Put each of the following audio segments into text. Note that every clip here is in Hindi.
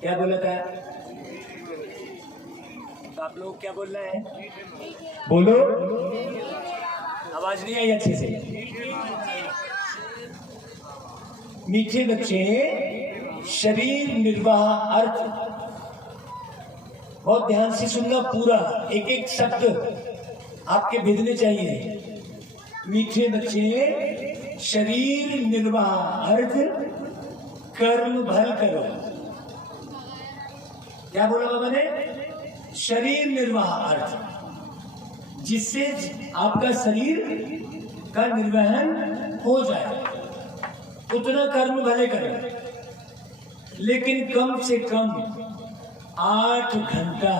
क्या बोला था? तो आप लोग क्या बोल रहे हैं? बोलो, आवाज नहीं आई अच्छे से। मीठे बच्चे, शरीर निर्वाह अर्थ, बहुत ध्यान से सुनना, पूरा एक एक शब्द आपके भेदने चाहिए। मीठे बच्चे, शरीर निर्वाह अर्थ कर्म भल करो। क्या बोला बाबा ने? शरीर निर्वाह अर्थ, जिससे आपका शरीर का निर्वहन हो जाए, उतना कर्म भले करो, लेकिन कम से कम 8 घंटा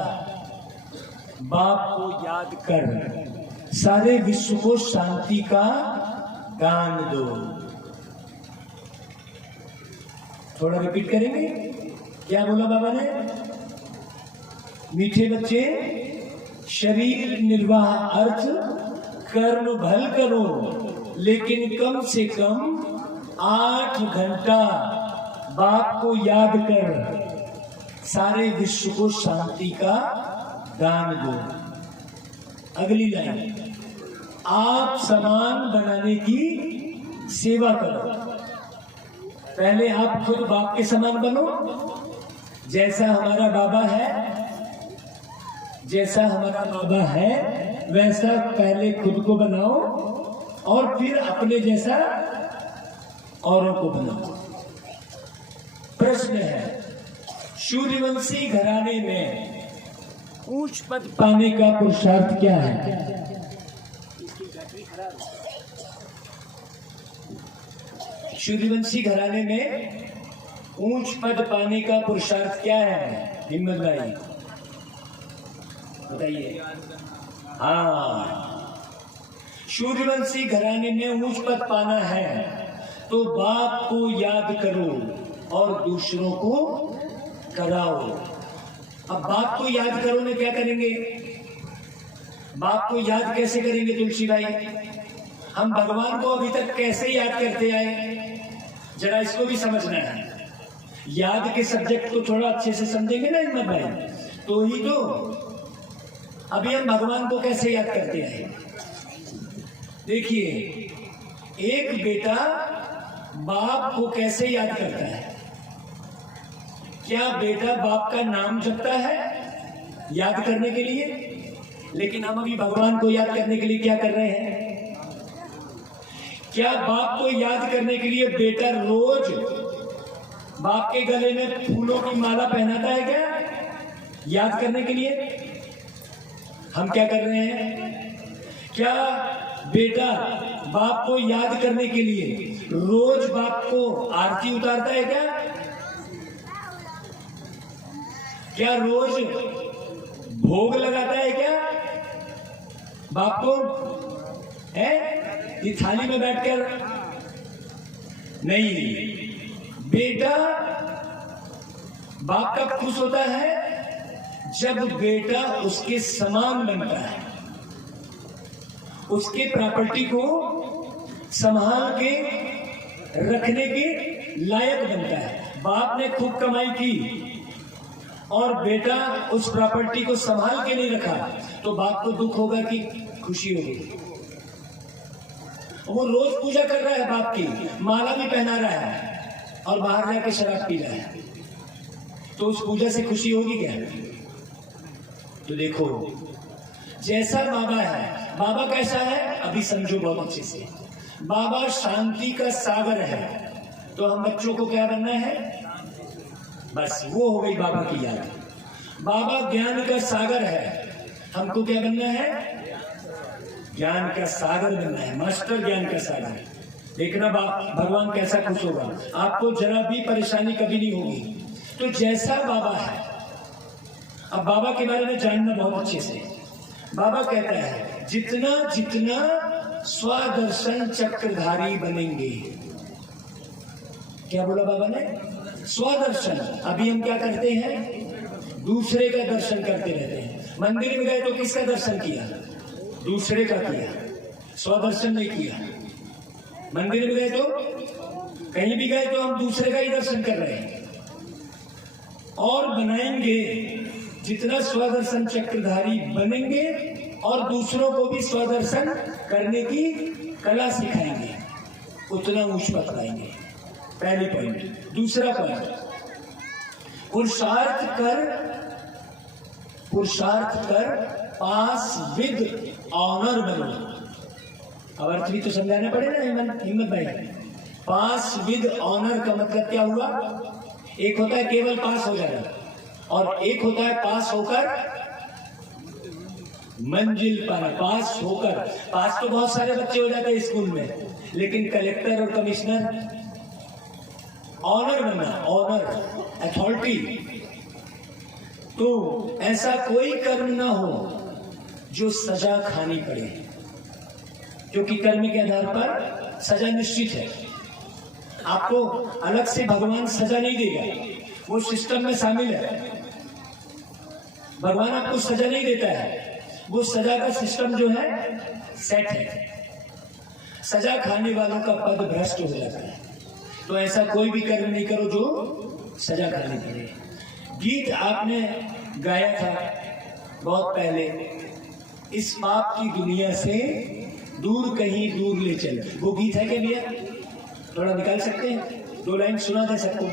बाप को याद कर सारे विश्व को शांति का दान दो। थोड़ा रिपीट करेंगे। क्या बोला बाबा ने? मीठे बच्चे, शरीर निर्वाह अर्थ कर्म भल करो, लेकिन कम से कम 8 घंटा बाप को याद कर सारे विश्व को शांति का दान दो। अगली लाइन, आप समान बनाने की सेवा करो। पहले आप खुद बाप के समान बनो। जैसा हमारा बाबा है वैसा पहले खुद को बनाओ और फिर अपने जैसा औरों को बनाओ। प्रश्न है, सूर्यवंशी घराने में ऊंच पद पाने का पुरुषार्थ क्या है? सूर्यवंशी घराने में ऊंच पद पाने का पुरुषार्थ क्या है? हिम्मत भाई बताइए। हाँ, सूर्यवंशी घराने में ऊंच पद पाना है तो बाप को याद करो और दूसरों को कराओ। अब बाप को याद करो में क्या करेंगे? बाप को याद कैसे करेंगे तुलसी भाई? हम भगवान को अभी तक कैसे याद करते आए, जरा इसको भी समझना है। याद के सब्जेक्ट को थोड़ा अच्छे से समझेंगे ना हिम्मत भाई, तो ही तो। अभी हम भगवान को कैसे याद करते आए? देखिए, एक बेटा बाप को कैसे याद करता है? क्या बेटा बाप का नाम जपता है याद करने के लिए? लेकिन हम अभी भगवान को याद करने के लिए क्या कर रहे हैं? क्या बाप को याद करने के लिए बेटा रोज बाप के गले में फूलों की माला पहनाता है क्या याद करने के लिए? हम क्या कर रहे हैं? क्या बेटा बाप को याद करने के लिए रोज बाप को आरती उतारता है क्या? क्या रोज भोग लगाता है क्या बाप को? है ये थाली में बैठकर नहीं। बेटा बाप का खुश होता है जब बेटा उसके समान बनता है, उसके प्रॉपर्टी को संभाल के रखने के लायक बनता है। बाप ने खूब कमाई की और बेटा उस प्रॉपर्टी को संभाल के नहीं रखा तो बाप को दुख होगा कि खुशी होगी? वो रोज पूजा कर रहा है बाप की, माला भी पहना रहा है और बाहर जाके शराब पी रहा है, तो उस पूजा से खुशी होगी क्या? तो देखो, जैसा बाबा है, बाबा कैसा है अभी समझो बहुत अच्छे से। बाबा शांति का सागर है, तो हम बच्चों को क्या बनना है? बस वो हो गई बाबा की याद। बाबा ज्ञान का सागर है, हमको क्या बनना है? ज्ञान का सागर बनना है, मास्टर ज्ञान का सागर। देखना भगवान कैसा खुश होगा, आपको जरा भी परेशानी कभी नहीं होगी। तो जैसा बाबा है, अब बाबा के बारे में जानना बहुत अच्छे से। बाबा कहता है जितना जितना स्वदर्शन चक्रधारी बनेंगे। क्या बोला बाबा ने? स्वदर्शन। अभी हम क्या करते हैं? दूसरे का दर्शन करते रहते हैं। मंदिर में गए तो किसका दर्शन किया? दूसरे का किया, स्वदर्शन नहीं किया। मंदिर में गए तो, कहीं भी गए तो हम दूसरे का ही दर्शन कर रहे हैं। और बनाएंगे, जितना स्वदर्शन चक्रधारी बनेंगे और दूसरों को भी स्वदर्शन करने की कला सिखाएंगे, उतना ऊंच पद पाएंगे। पहली पॉइंट। दूसरा पॉइंट, पुरुषार्थ कर पास विद ऑनर बनो। अब अर्थ भी तो समझाना पड़ेगा हिम्मत भाई। पास विद ऑनर का मतलब क्या हुआ? एक होता है केवल पास हो जाना, और एक होता है पास होकर मंजिल पाना। पास होकर, पास तो बहुत सारे बच्चे हो जाते हैं स्कूल में, लेकिन कलेक्टर और कमिश्नर, ऑनर बनना, ऑनर, अथॉरिटी। तो ऐसा कोई कर्म ना हो जो सजा खानी पड़े, क्योंकि कर्म के आधार पर सजा निश्चित है। आपको अलग से भगवान सजा नहीं देगा, वो सिस्टम में शामिल है। भगवान आपको सजा नहीं देता है, वो सजा का सिस्टम जो है सेट है। सजा खाने वालों का पद भ्रष्ट हो जाता है। तो ऐसा कोई भी कर्म नहीं करो जो सजा खानी पड़े। गीत आपने गाया था बहुत पहले, इस पाप की दुनिया से दूर कहीं दूर ले चल। वो गीत है क्या भैया? थोड़ा निकाल सकते हैं? 2 लाइन सुना दे सबको,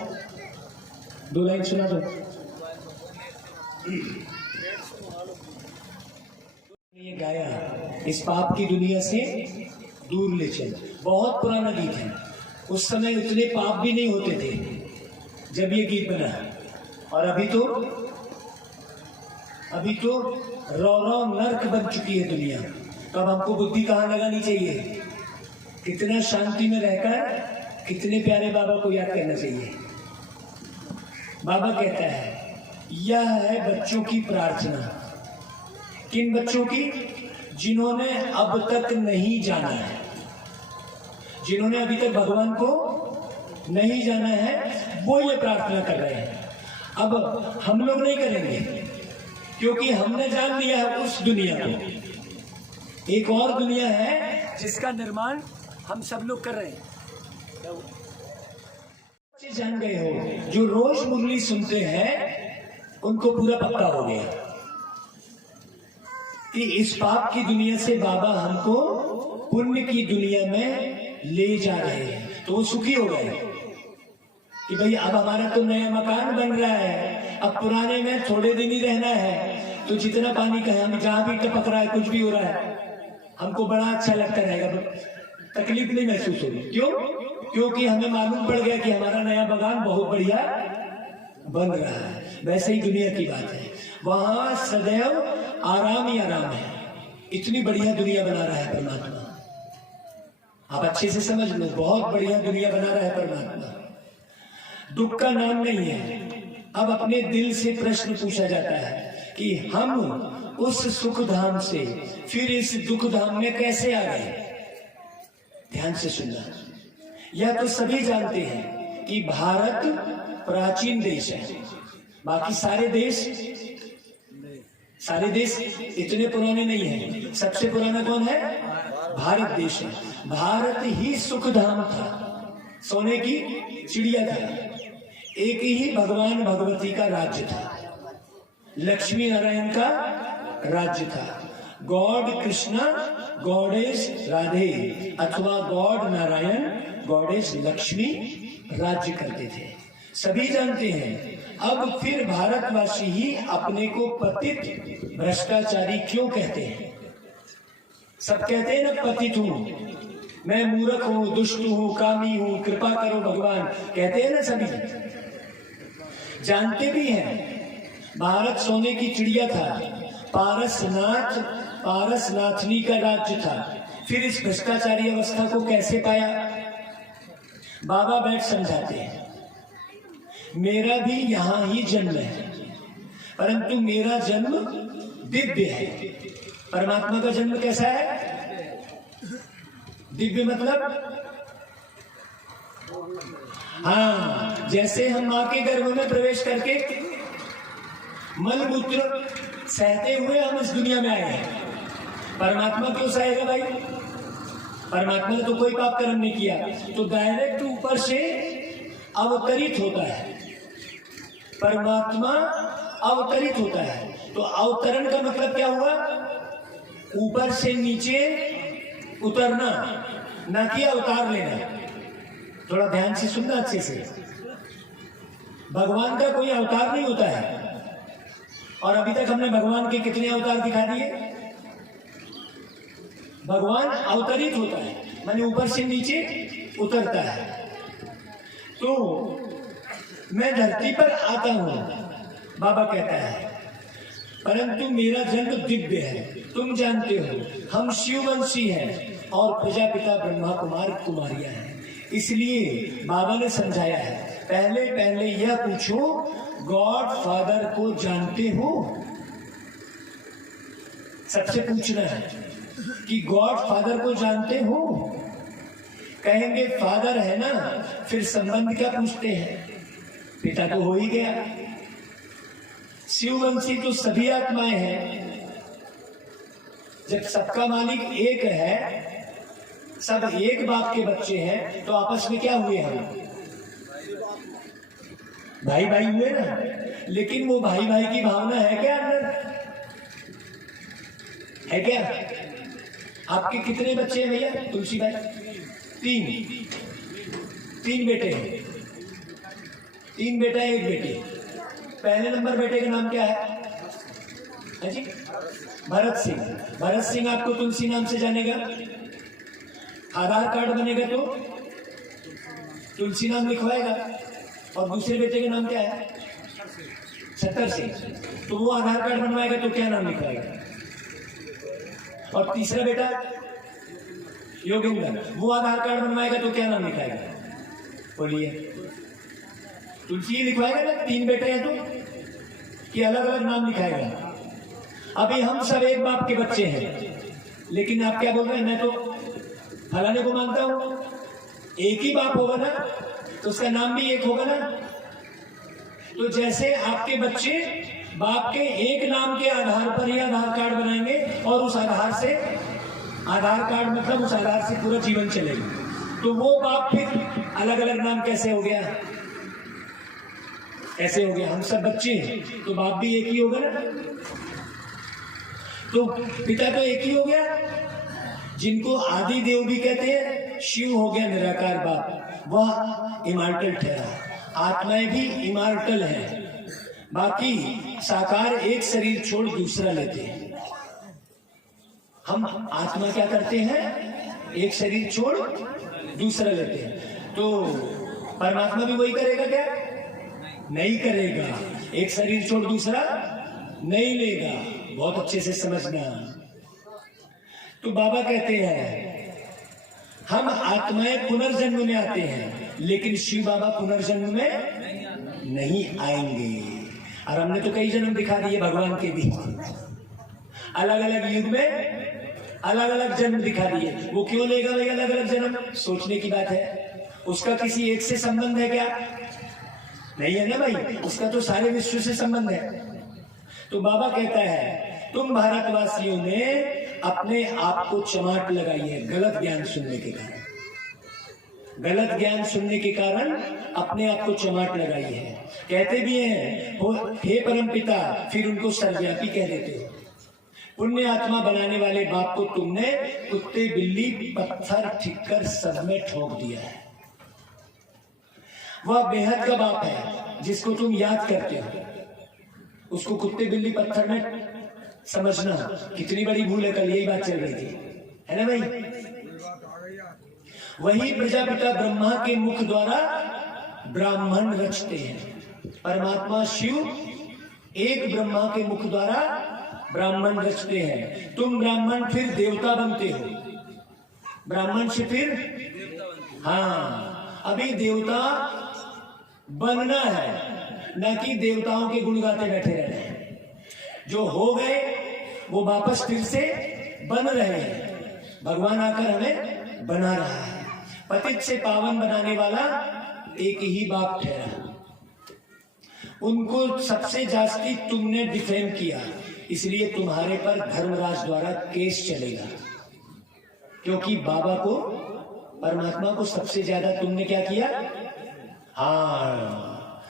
2 लाइन सुना दो। ये गाया, इस पाप की दुनिया से दूर ले चल, बहुत पुराना गीत है। उस समय उतने पाप भी नहीं होते थे जब ये गीत बना, और अभी तो रौ नर्क बन चुकी है दुनिया। तो अब हमको बुद्धि कहाँ लगानी चाहिए? कितना शांति में रहकर कितने प्यारे बाबा को याद करना चाहिए। बाबा कहता है, यह है बच्चों की प्रार्थना। किन बच्चों की? जिन्होंने अब तक नहीं जाना है, जिन्होंने अभी तक भगवान को नहीं जाना है, वो ये प्रार्थना कर रहे हैं। अब हम लोग नहीं करेंगे, क्योंकि हमने जान लिया है उस दुनिया को। एक और दुनिया है जिसका निर्माण हम सब लोग कर रहे हैं। जान गए हो, जो रोज मुरली सुनते हैं उनको पूरा पक्का हो गया कि इस पाप की दुनिया से बाबा हमको पुण्य की दुनिया में ले जा रहे हैं। तो वो सुखी हो गए कि भाई अब हमारा तो नया मकान बन रहा है, अब पुराने में थोड़े दिन ही रहना है, तो जितना पानी का है, हम जहां भी टपक रहा है, कुछ भी हो रहा है, हमको बड़ा अच्छा लगता रहेगा, तकलीफ नहीं महसूस होगी। क्यों? क्योंकि हमें मालूम पड़ गया कि हमारा नया बगान बहुत बढ़िया बन रहा है। वैसे ही दुनिया की बात है, वहां सदैव आराम ही आराम है। इतनी बढ़िया दुनिया बना रहा है परमात्मा, आप अच्छे से समझ लो, बहुत बढ़िया दुनिया बना रहा है परमात्मा। दुख का नाम नहीं है। अब अपने दिल से प्रश्न पूछा जाता है कि हम उस सुख धाम से फिर इस दुख धाम में कैसे आ गए? ध्यान से सुनना। यह तो सभी जानते हैं कि भारत प्राचीन देश है, बाकी सारे देश इतने पुराने नहीं हैं। सबसे पुराना कौन है? भारत देश है। भारत ही सुख धाम था, सोने की चिड़िया था। एक ही भगवान भगवती का राज्य था, लक्ष्मी नारायण का राज्य था। गॉड कृष्णा, गॉडेस राधे, अथवा गॉड नारायण, गॉडेस लक्ष्मी राज्य करते थे। सभी जानते हैं। अब फिर भारतवासी ही अपने को पतित भ्रष्टाचारी क्यों कहते हैं? सब कहते हैं ना पतित हूं, मैं मूर्ख हूं, दुष्ट हूं, कामी हूं, कृपा करो भगवान, कहते हैं ना सभी। जानते भी हैं भारत सोने की चिड़िया था, पारसनाथनी का राज्य था। फिर इस भ्रष्टाचारी अवस्था को कैसे पाया? बाबा बैठ समझाते हैं। मेरा भी यहां ही जन्म है, परंतु मेरा जन्म दिव्य है। परमात्मा का जन्म कैसा है? दिव्य मतलब हाँ, जैसे हम मां के गर्भ में प्रवेश करके मलमूत्र सहते हुए हम इस दुनिया में आए हैं। परमात्मा क्यों सहेगा भाई? परमात्मा ने तो कोई पाप कर्म नहीं किया, तो डायरेक्ट ऊपर से अवतरित होता है। परमात्मा अवतरित होता है। तो अवतरण का मतलब क्या हुआ? ऊपर से नीचे उतरना, ना कि अवतार लेना। थोड़ा ध्यान से सुनना अच्छे से। भगवान का कोई अवतार नहीं होता है। और अभी तक हमने भगवान के कितने अवतार दिखा दिए? भगवान अवतरित होता है, माने ऊपर से नीचे उतरता है। तो मैं धरती पर आता हूं, बाबा कहता है, परंतु मेरा जन्म दिव्य है। तुम जानते हो हम शिववंशी हैं और प्रजापिता ब्रह्मा कुमार कुमारियां हैं। इसलिए बाबा ने समझाया है, पहले पहले यह पूछो, गॉड फादर को जानते हो? सबसे पूछना है कि गॉड फादर को जानते हो? कहेंगे फादर है ना, फिर संबंध क्या पूछते हैं? पिता तो हो ही गया। शिववंशी तो सभी आत्माएं हैं। जब सबका मालिक एक है, सब एक बाप के बच्चे हैं, तो आपस में क्या हुए? हम भाई भाई हुए ना। लेकिन वो भाई भाई की भावना है क्या अंदर? है क्या? आपके कितने बच्चे हैं भैया तुलसी भाई? तीन बेटे हैं। 3 बेटा एक बेटी। पहले नंबर बेटे का नाम क्या है जी? भरत सिंह। भरत सिंह आपको तुलसी नाम से जानेगा। आधार कार्ड बनेगा तो तुलसी नाम लिखवाएगा। और दूसरे बेटे का नाम क्या है? छतर सिंह। तो वो आधार कार्ड बनवाएगा तो क्या नाम लिखवाएगा? और तीसरा बेटा योगेंद्र, वो आधार कार्ड बनवाएगा तो क्या नाम लिखाएगा? बोलिए। तुलसी लिखवाएगा ना? 3 बेटे हैं तो कि अलग अलग नाम लिखाएगा? अभी हम सब एक बाप के बच्चे हैं, लेकिन आप क्या बोल रहे हैं? मैं तो फलाने को मानता हूं। एक ही बाप होगा ना, तो उसका नाम भी एक होगा ना। तो जैसे आपके बच्चे बाप के एक नाम के आधार पर ही आधार कार्ड बनाएंगे, और उस आधार से, आधार कार्ड मतलब उस आधार से पूरा जीवन चलेगा, तो वो बाप फिर अलग अलग नाम कैसे हो गया? ऐसे हो गया। हम सब बच्चे हैं तो बाप भी एक ही होगा ना। तो पिता तो एक ही हो गया, जिनको आदि देव भी कहते हैं। शिव हो गया निराकार बाप, वह इमॉर्टल ठहरा। आत्माएं भी इमॉर्टल है। बाकी साकार एक शरीर छोड़ दूसरा लेते हैं। हम आत्मा क्या करते हैं? एक शरीर छोड़ दूसरा लेते हैं। तो परमात्मा भी वही करेगा क्या? नहीं करेगा। एक शरीर छोड़ दूसरा नहीं लेगा। बहुत अच्छे से समझना। तो बाबा कहते हैं हम आत्माएं पुनर्जन्म में आते हैं, लेकिन शिव बाबा पुनर्जन्म में नहीं आएंगे। और हमने तो कई जन्म दिखा दिए भगवान के भी, अलग अलग युग में अलग अलग जन्म दिखा दिए। वो क्यों लेगा भाई अलग अलग जन्म? सोचने की बात है। उसका किसी एक से संबंध है क्या? नहीं है ना भाई। उसका तो सारे विश्व से संबंध है। तो बाबा कहता है तुम भारतवासियों ने अपने आप को चमाट लगाई है गलत ज्ञान सुनने के कारण। गलत ज्ञान सुनने के कारण अपने आप को चमाट लगाई है। कहते भी हैं हे परमपिता, फिर उनको सर्वव्यापी कह देते हो। पुण्य आत्मा बनाने वाले बाप को तुमने कुत्ते बिल्ली पत्थर ठिक्कर सब में ठोक दिया है। वह बेहद का बाप है जिसको तुम याद करते हो, उसको कुत्ते बिल्ली पत्थर में समझना कितनी बड़ी भूल है। कल यही बात चल रही थी, है ना भाई? वही प्रजापिता ब्रह्मा के मुख द्वारा ब्राह्मण रचते हैं। परमात्मा शिव एक ब्रह्मा के मुख द्वारा ब्राह्मण रचते हैं। तुम ब्राह्मण फिर देवता बनते हो। ब्राह्मण से फिर हाँ, अभी देवता बनना है, न कि देवताओं के गुण गाते बैठे रहना है। जो हो गए वो वापस फिर से बन रहे हैं। भगवान आकर हमें बना रहा है। पतित से पावन बनाने वाला एक ही बाप ठहरा। उनको सबसे जास्ती तुमने डिफेम किया, इसलिए तुम्हारे पर धर्मराज द्वारा केस चलेगा। क्योंकि बाबा को, परमात्मा को सबसे ज्यादा तुमने क्या किया? हाँ,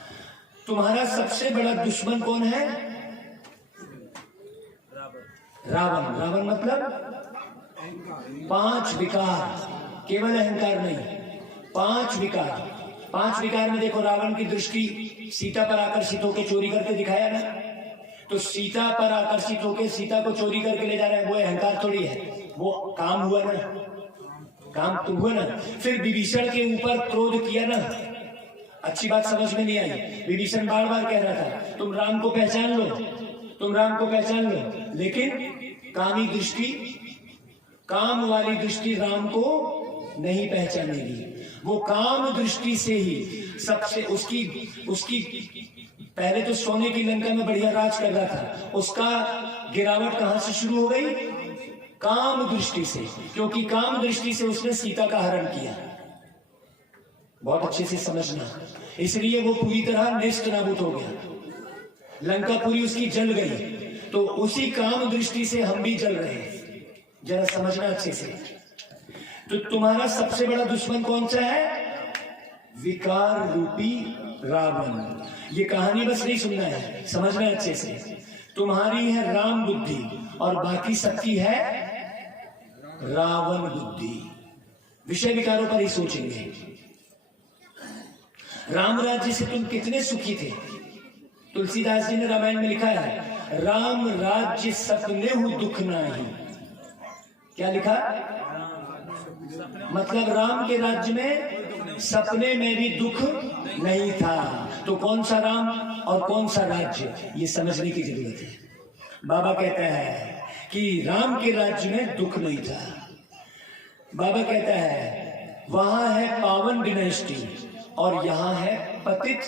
तुम्हारा सबसे बड़ा दुश्मन कौन है? रावण। रावण मतलब 5 विकार, केवल अहंकार नहीं, 5 विकार। 5 विकार में देखो, रावण की दृष्टि सीता पर आकर्षित होकर चोरी करके दिखाया ना, तो सीता पर आकर्षित होकर सीता को चोरी करके ले जा रहा है, वो अहंकार थोड़ी है, वो काम हुआ ना, काम तो हुआ ना। फिर विभीषण के ऊपर क्रोध किया ना, अच्छी बात समझ में नहीं आई। विभीषण बार बार कह रहा था तुम राम को पहचान लो, तुम राम को पहचान लो, लेकिन कामी दृष्टि, काम वाली दृष्टि राम को नहीं पहचानेगी। वो काम दृष्टि से ही सबसे उसकी पहले तो सोने की लंका में बढ़िया राज कर रहा था, उसका गिरावट कहां से शुरू हो गई? काम दृष्टि से, क्योंकि काम दृष्टि से उसने सीता का हरण किया। बहुत अच्छे से समझना, इसलिए वो पूरी तरह नेस्त नाबूद हो गया, लंका पूरी उसकी जल गई। तो उसी काम दृष्टि से हम भी जल रहे हैं, जरा समझना अच्छे से। तो तुम्हारा सबसे बड़ा दुश्मन कौन सा है? विकार रूपी रावण। ये कहानी बस नहीं सुनना है, समझना अच्छे से। तुम्हारी है राम बुद्धि और बाकी सबकी है रावण बुद्धि। विषय विकारों पर ही सोचेंगे। राम राज्य से तुम कितने सुखी थे? तुलसीदास जी ने रामायण में लिखा है, राम राज्य सपने हूं दुख नाही। क्या लिखा? मतलब राम के राज्य में सपने में भी दुख नहीं था। तो कौन सा राम और कौन सा राज्य, ये समझने की जरूरत है। बाबा कहता है कि राम के राज्य में दुख नहीं था। बाबा कहता है वहां है पावन डिनाइस्टी और यहाँ है पतित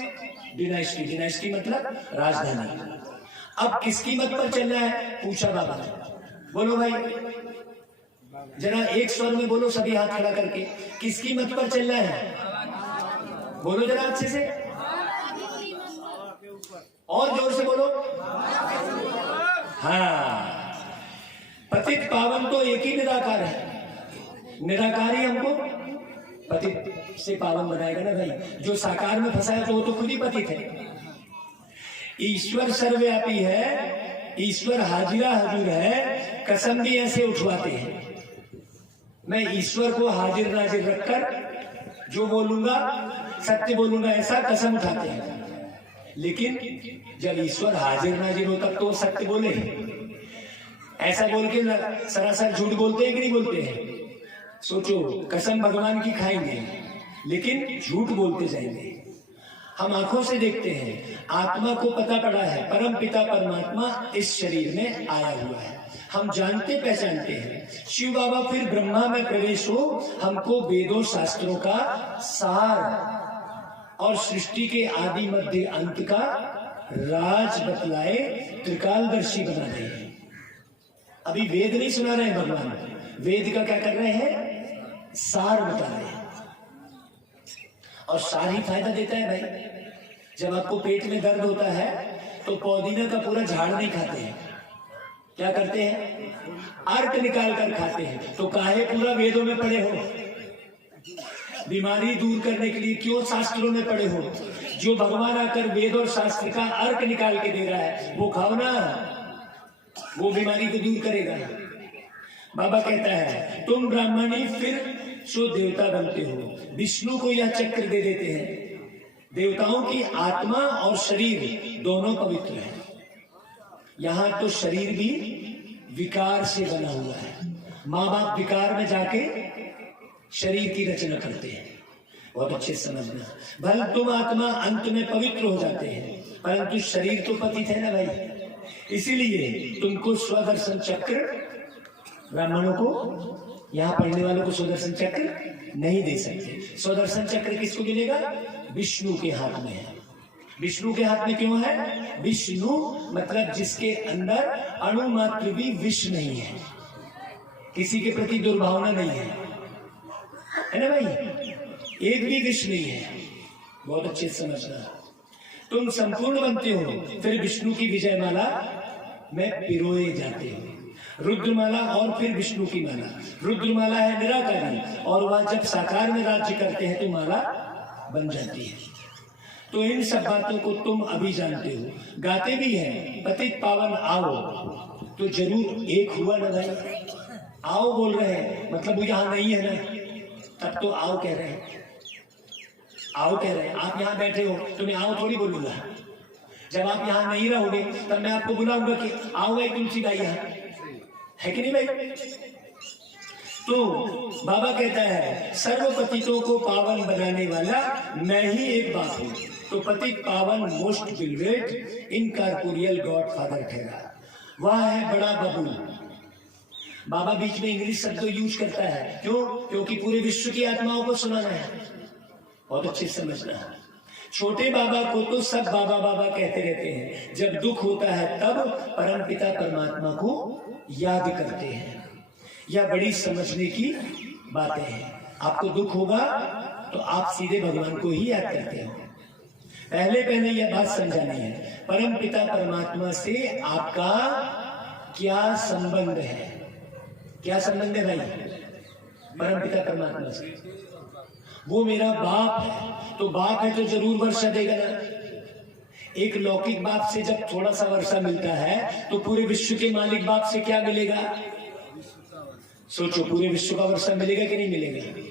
डिनाइस्टी। डिनाइस्टी मतलब राजधानी। अब किसकी मत पर चल रहा है? पूछा बाबा ने। बोलो भाई, जरा एक स्वर में बोलो, सभी हाथ खड़ा करके, किसकी मत पर चल रहा है? बोलो जरा अच्छे से, और जोर से बोलो। हाँ, पतित पावन तो एक ही निराकार है। निराकार ही हमको पतित से पावन बनाएगा ना भाई। जो साकार में फंसा है तो वो तो खुद ही पतित है। ईश्वर सर्वव्यापी है, ईश्वर हाजिरा हजूर है। कसम भी ऐसे उठवाते हैं, मैं ईश्वर को हाजिर नाजिर रखकर जो बोलूंगा सत्य बोलूंगा, ऐसा कसम उठाते हैं। लेकिन जब ईश्वर हाजिर नाजिर हो तब तो सत्य बोले। ऐसा बोल के सरासर झूठ बोलते हैं कि नहीं बोलते हैं? सोचो, कसम भगवान की खाएंगे लेकिन झूठ बोलते जाएंगे। हम आंखों से देखते हैं, आत्मा को पता पड़ा है परम पिता परमात्मा इस शरीर में आया हुआ है। हम जानते पहचानते हैं। शिव बाबा फिर ब्रह्मा में प्रवेश हो हमको वेदों शास्त्रों का सार और सृष्टि के आदि मध्य अंत का राज बतलाए, त्रिकालदर्शी बना दे। अभी वेद नहीं सुना रहे हैं भगवान, वेद का क्या कर रहे हैं? सार बता रहे हैं। और सार ही फायदा देता है भाई। जब आपको पेट में दर्द होता है तो पुदीना का पूरा झाड़ नहीं खाते हैं, क्या करते हैं? अर्क निकाल कर खाते हैं। तो काहे पूरा वेदों में पढ़े हो? बीमारी दूर करने के लिए क्यों शास्त्रों में पढ़े हो? जो भगवान आकर वेद और शास्त्र का अर्क निकाल के दे रहा है वो खाओ ना, वो बीमारी को दूर करेगा। बाबा कहता है तुम ब्राह्मणी फिर सो देवता बनते हो। विष्णु को यह चक्र दे देते हैं। देवताओं की आत्मा और शरीर दोनों पवित्र है। यहाँ तो शरीर भी विकार से बना हुआ है। माँ बाप विकार में जाके शरीर की रचना करते हैं। बहुत अच्छे से समझना। भले तुम आत्मा अंत में पवित्र हो जाते हैं परंतु शरीर तो पतित है ना भाई। इसीलिए तुमको स्वदर्शन चक्र, ब्राह्मणों को, यहाँ पढ़ने वालों को स्वदर्शन चक्र नहीं दे सकते। स्वदर्शन चक्र किसको मिलेगा? विष्णु के हाथ में है। विष्णु के हाथ में क्यों है? विष्णु मतलब जिसके अंदर अणु मात्र भी विष नहीं है, किसी के प्रति दुर्भावना नहीं है ना भाई? एक भी विष नहीं है। बहुत अच्छे से समझना। तुम संपूर्ण बनते हो फिर विष्णु की विजय माला में पिरोए जाते हो। रुद्रमाला और फिर विष्णु की माला। रुद्रमाला है निराकारी और वह जब साकार में राज्य करते हैं तो माला बन जाती है। तो इन सब बातों को तुम अभी जानते हो, गाते भी हैं पतित पावन आओ, तो जरूर एक हुआ ना भाई। आओ बोल रहे हैं मतलब वो यहाँ नहीं है ना, तब तो आओ कह रहे हैं, आओ कह रहे हैं। आप यहाँ बैठे हो तो मैं आओ थोड़ी बोलूंगा, जब आप यहाँ नहीं रहोगे तब मैं आपको बुलाऊंगा कि आओ भाई तुलसी भाई यहाँ, है कि नहीं भाई। तो बाबा कहता है सर्व पतितों को पावन बनाने वाला मैं ही एक बाप हूं, तो पतित पावन most beloved incorporeal God father ठहरा, वह है बड़ा बबू। बाबा बीच में इंग्लिश शब्द यूज करता है, क्यों? क्योंकि पूरे विश्व की आत्माओं को सुनाना है, बहुत अच्छे से समझना है। छोटे बाबा को तो सब बाबा बाबा कहते रहते हैं, जब दुख होता है तब परमपिता परमात्मा को याद करते हैं। यह बड़ी समझने की बातें हैं। आपको दुख होगा तो आप सीधे भगवान को ही याद करते हो। पहले यह बात समझानी है, परमपिता परमात्मा से आपका क्या संबंध है? क्या संबंध है भाई परमपिता परमात्मा से? वो मेरा बाप है, तो बाप है तो जरूर वर्षा देगा ना। एक लौकिक बाप से जब थोड़ा सा वर्षा मिलता है तो पूरे विश्व के मालिक बाप से क्या मिलेगा? सोचो, पूरे विश्व का वर्षा मिलेगा कि नहीं मिलेगा?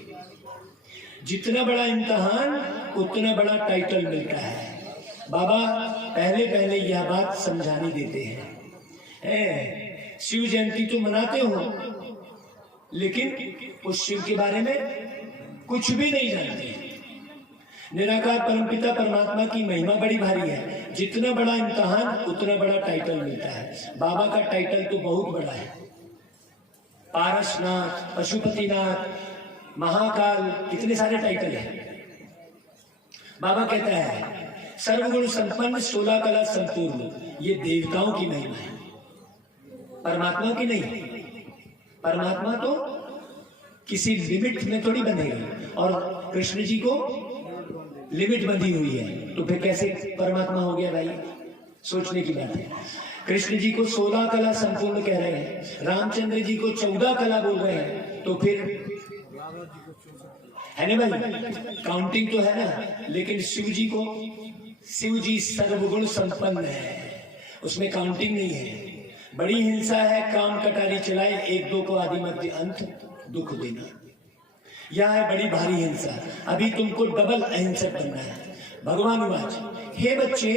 जितना बड़ा इम्तिहान उतना बड़ा टाइटल मिलता है। बाबा पहले यह बात समझानी देते हैं। शिव जयंती तो मनाते हो, लेकिन उस शिव के बारे में कुछ भी नहीं जानते। निराकार परमपिता परमात्मा की महिमा बड़ी भारी है। जितना बड़ा इम्तिहान उतना बड़ा टाइटल मिलता है। बाबा का टाइटल तो बहुत बड़ा है, पारसनाथ, पशुपतिनाथ, महाकाल, कितने सारे टाइटल हैं। बाबा कहता है सर्वगुण संपन्न 16 कला संपूर्ण, ये देवताओं की महिमा है, परमात्मा की नहीं। परमात्मा तो किसी लिमिट में थोड़ी बंधेगा, और कृष्ण जी को लिमिट बंधी हुई है, तो फिर कैसे परमात्मा हो गया भाई? सोचने की बात है। कृष्ण जी को 16 कला संपूर्ण कह रहे हैं, रामचंद्र जी को 14 कला बोल रहे हैं, तो फिर है ना भाई, काउंटिंग तो है ना। लेकिन शिव जी सर्वगुण संपन्न है, उसमें काउंटिंग नहीं है। बड़ी हिंसा है काम कटारी चलाए, एक दो को आदि मध्य अंत दुख देना, यह है बड़ी भारी हिंसा। अभी तुमको डबल अहिंसक बनना है। भगवान वाच, हे बच्चे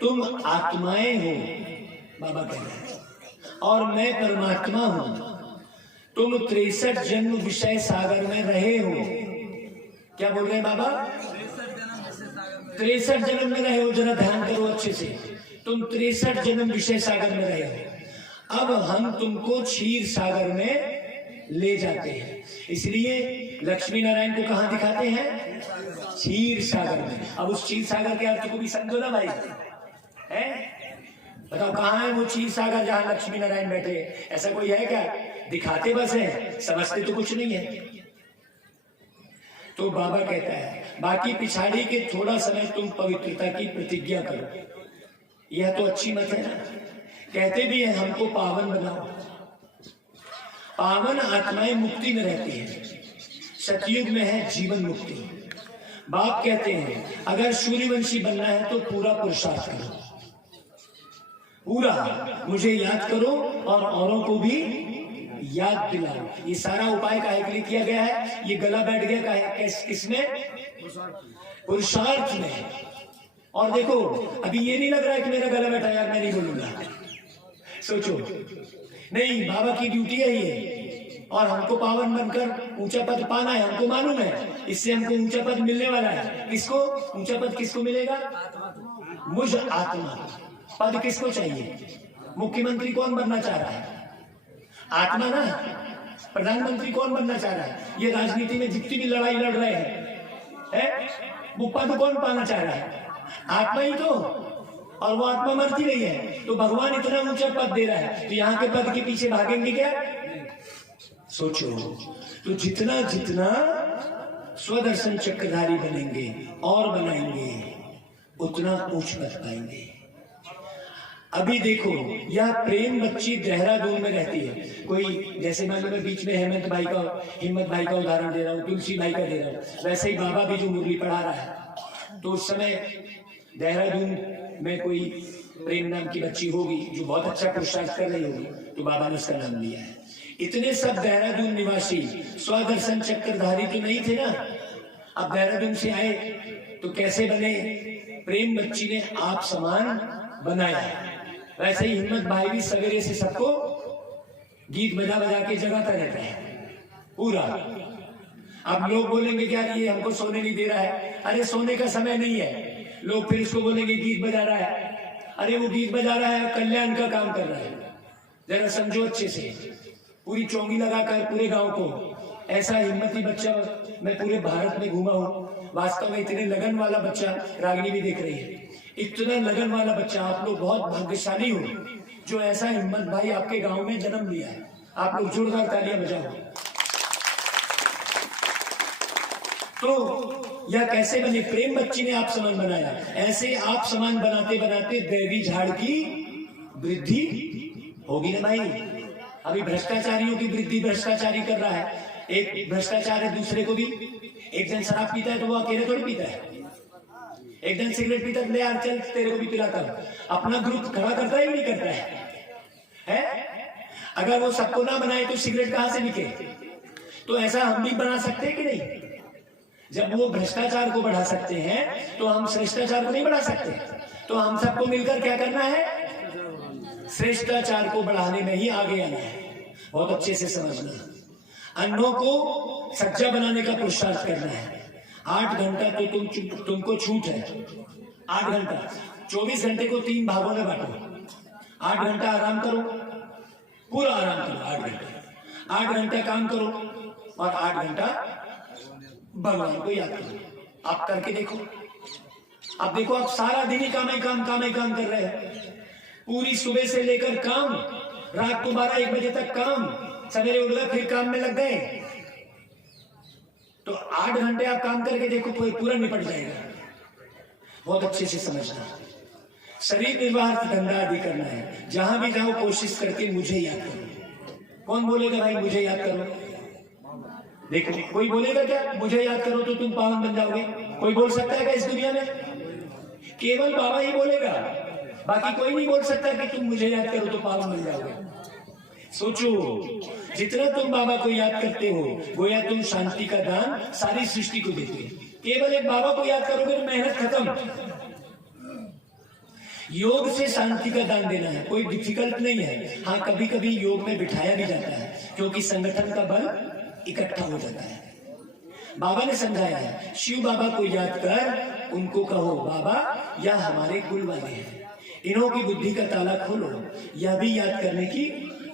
तुम आत्माएं हो, बाबा कह रहे हैं, और मैं परमात्मा हूं। तुम 63 जन्म विषय सागर में रहे हो। क्या बोल रहे हैं बाबा? 63 जन्म में रहे हो। जरा ध्यान करो अच्छे से, तुम 63 जन्म विषय सागर में रहे हो। अब हम तुमको क्षीर सागर में ले जाते हैं। इसलिए लक्ष्मी नारायण को कहां दिखाते हैं? क्षीर सागर में। अब उस क्षीर सागर के अर्थ को भी समझो ना भाई, है? बताओ कहां है वो क्षीर सागर जहां लक्ष्मी नारायण बैठे? ऐसा कोई है क्या? दिखाते बस है, समझते तो कुछ नहीं है। तो बाबा कहता है बाकी पिछाड़ी के थोड़ा समय तुम पवित्रता की प्रतिज्ञा करो। यह तो अच्छी मत है ना। कहते भी है हमको पावन बनाओ। पावन आत्माएं मुक्ति में रहती है, सतयुग में है जीवन मुक्ति। बाप कहते हैं अगर सूर्यवंशी बनना है तो पूरा पुरुषार्थ करो, पूरा मुझे याद करो और औरों को भी याद दिलाओ। ये सारा उपाय काहे के लिए किया गया है? ये गला बैठ गया काहे? किसमें? पुरुषार्थ में। और देखो अभी ये नहीं लग रहा है कि मेरा गला बैठा, यार मैं नहीं बोलूंगा। सोचो, नहीं, बाबा की ड्यूटी है ये, और हमको पावन बनकर ऊंचा पद पाना है, हमको मालूम है। इससे हमको ऊंचा पद मिलने वाला है। किसको ऊंचा पद किसको मिलेगा? मुझ आत्मा। पद किसको चाहिए? मुख्यमंत्री कौन बनना चाह रहा है? आत्मा ना। प्रधानमंत्री कौन बनना चाह रहा है? ये राजनीति में जितनी भी लड़ाई लड़ रहे हैं, वो पद कौन पाना चाह रहा है? आत्मा ही तो। और वो आत्मा मरती रही है, तो भगवान इतना ऊंचा पद दे रहा है, तो यहाँ के पद के पीछे भागेंगे क्या? सोचो, तो जितना जितना स्वदर्शन चक्रधारी बनेंगे और बनाएंगे, उतना उच्च पद पाएंगे। अभी देखो, यह प्रेम बच्ची देहरादून में रहती है। कोई जैसे मान लो मैं बीच में हिम्मत भाई का उदाहरण दे रहा हूँ, तुलसी भाई का दे रहा हूँ, वैसे ही बाबा भी जो मुरली पढ़ा रहा है, तो उस समय देहरादून में कोई प्रेम नाम की बच्ची होगी जो बहुत अच्छा पुरुषार्थ कर रही होगी, तो बाबा ने उसका नाम लिया है। इतने सब देहरादून निवासी स्वदर्शन चक्रधारी तो नहीं थे ना। अब देहरादून से आए तो कैसे बने? प्रेम बच्ची ने आप समान बनाया। वैसे ही हिम्मत भाई भी सवेरे से सबको गीत बजा बजा के जगाता रहता है पूरा। अब लोग बोलेंगे क्या ये हमको सोने नहीं दे रहा है। अरे सोने का समय नहीं है। लोग फिर इसको बोलेंगे गीत बजा रहा है। अरे वो गीत बजा रहा है, कल्याण का काम कर रहा है। जरा समझो अच्छे से। पूरी चौंगी लगाकर पूरे गांव को, ऐसा हिम्मती बच्चा मैं पूरे भारत में घूमा हूँ। वास्तव में इतने लगन वाला बच्चा, रागिनी भी देख रही है, इतना लगन वाला बच्चा, आप लोग बहुत भाग्यशाली हो जो ऐसा हिम्मत भाई आपके गांव में जन्म लिया है। आप लोग जोरदार तालियां बजाओ। तो यह कैसे बने? प्रेम बच्ची ने आप समान बनाया। ऐसे आप समान बनाते बनाते दैवी झाड़ की वृद्धि होगी ना भाई। अभी भ्रष्टाचारियों की वृद्धि भ्रष्टाचारी कर रहा है। एक भ्रष्टाचार है दूसरे को भी। एक जन शराब पीता है तो वो अकेले थोड़ी पीता है। एक जन सिगरेट पीता है, ले यार चल तेरे को भी पिलाता हूं। अपना ग्रुप खड़ा करता है नहीं करता है? अगर वो सबको ना बनाए तो सिगरेट कहां से बिके? तो ऐसा हम भी बना सकते हैं कि नहीं? जब वो भ्रष्टाचार को बढ़ा सकते हैं तो हम श्रेष्टाचार को नहीं बढ़ा सकते। तो हम सबको मिलकर क्या करना है? श्रेष्टाचार को बढ़ाने में ही आगे आना है। बहुत अच्छे से समझना। अन्नों को सच्चा बनाने का पुरुषार्थ करना है। 8 घंटा तो तुमको छूट है। 8 घंटा, 24 घंटे को 3 भागों में बांटो। 8 घंटा आराम करो, पूरा आराम करो। 8 घंटा, 8 घंटा काम करो और 8 घंटा भगवान को याद करो। आप करके देखो। अब देखो, आप सारा दिन ही काम कर रहे हैं। पूरी सुबह से लेकर काम, रात को 12-1 बजे तक काम, सवेरे उठ गए फिर काम में लग गए। तो 8 घंटे आप काम करके देखो, पूरा निपट जाएगा। बहुत अच्छे से समझना। शरीर निर्वाह धंधा आदि करना है। जहां भी जाओ कोशिश करके मुझे याद करो। कौन बोलेगा भाई मुझे याद करो? देखो, कोई बोलेगा क्या मुझे याद करो तो तुम पावन बन जाओगे? कोई बोल सकता है क्या इस दुनिया में? केवल बाबा ही बोलेगा, बाकी कोई नहीं बोल सकता कि तुम मुझे याद करो तो पावन बन जाओगे। सोचो, जितना तुम बाबा को याद करते हो गोया तुम शांति का दान सारी सृष्टि को देते हो। केवल एक बाबा को याद करोगे तो मेहनत खत्म। योग से शांति का दान देना है, कोई डिफिकल्ट नहीं है। हाँ, कभी कभी योग में बिठाया भी जाता है क्योंकि संगठन का बल इकट्ठा हो जाता है। बाबा ने समझाया है, शिव बाबा को याद कर उनको कहो बाबा यह हमारे कुल वाले हैं, इन्हों की बुद्धि का ताला खोलो। यह भी याद करने की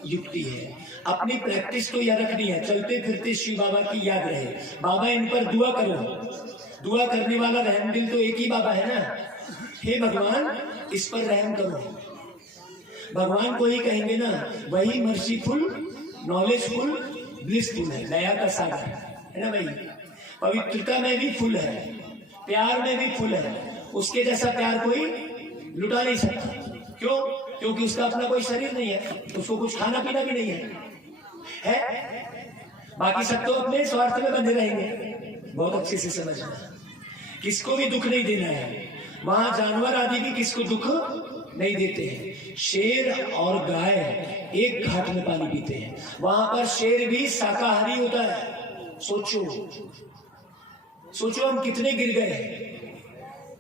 युक्ति है। अपनी प्रैक्टिस तो यह रखनी है, चलते फिरते शिव बाबा की याद रहे। बाबा इन पर दुआ करो। दुआ करने वाला रहम दिल तो एक ही बाबा है ना। हे भगवान इस पर रहम करो। भगवान को ही कहेंगे ना, वही मर्सीफुल, नॉलेजफुल, ब्लिसफुल है, दया का सागर है ना भाई। पवित्रता में भी फुल है, प्यार में भी फुल है। उसके जैसा प्यार कोई लुटा नहीं सकता। क्यों? क्योंकि उसका अपना कोई शरीर नहीं है, उसको कुछ खाना पीना भी नहीं है? बाकी सब तो अपने स्वार्थ में बंधे रहेंगे। बहुत अच्छे से समझना, किसको भी दुख नहीं देना है। वहां जानवर आदि भी किसको दुख नहीं देते हैं। शेर और गाय एक घाट में पानी पीते हैं। वहां पर शेर भी शाकाहारी होता है। सोचो सोचो, हम कितने गिर गए।